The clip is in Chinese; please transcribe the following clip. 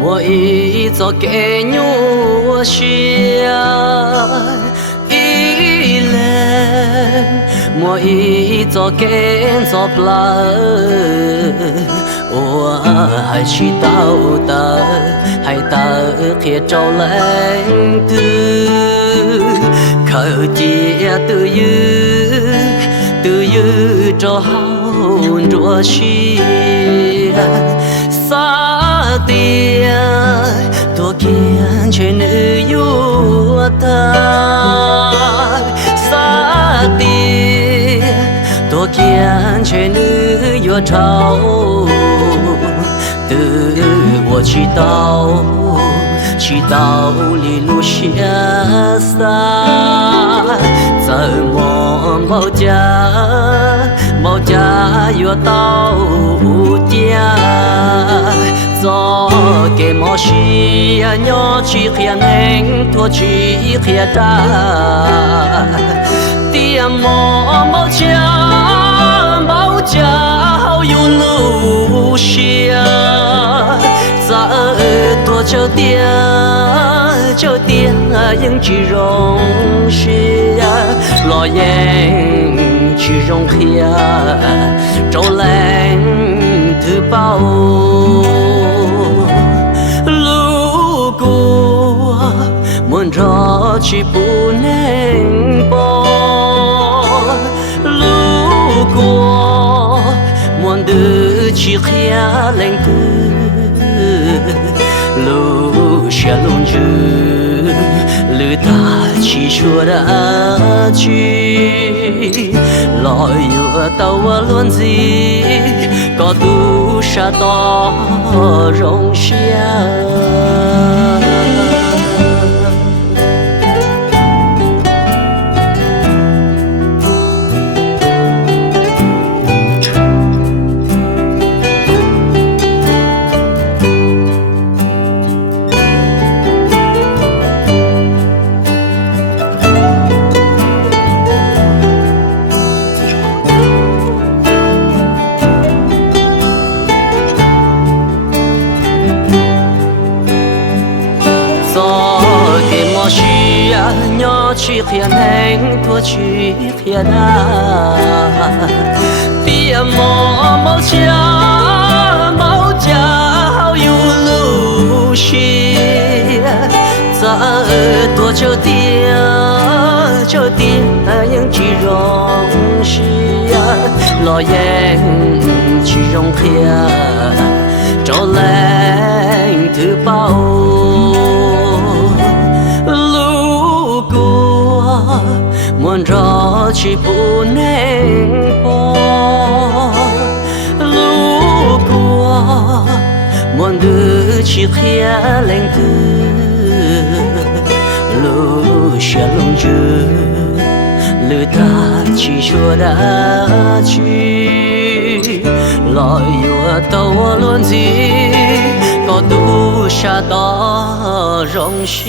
我一早给我写一人，我一早给早不来，我还去到的，还到黑着冷的，口街都有着好着些。撒点多见却能有的，撒点多见却能有潮的，我祈祷里路下山，怎么冇家要到家。做给毛西呀，鸟去黑能拖去黑站，爹毛家好有路线，咋多就爹应去容些，老人去容黑，周冷头包。梦着去不能播，路过梦的去黑冷的，路下龙着，路大去说的去，老有到我轮子，高度沙到容下。需要鸟去黑能多去黑那，爹毛家好有路线，咋多就爹应去容些，老人去容黑，着冷头包。梦着去不能播，路过梦的去黑冷的，路下龙着，路大去说的去，老有到我轮子，高度下到容下。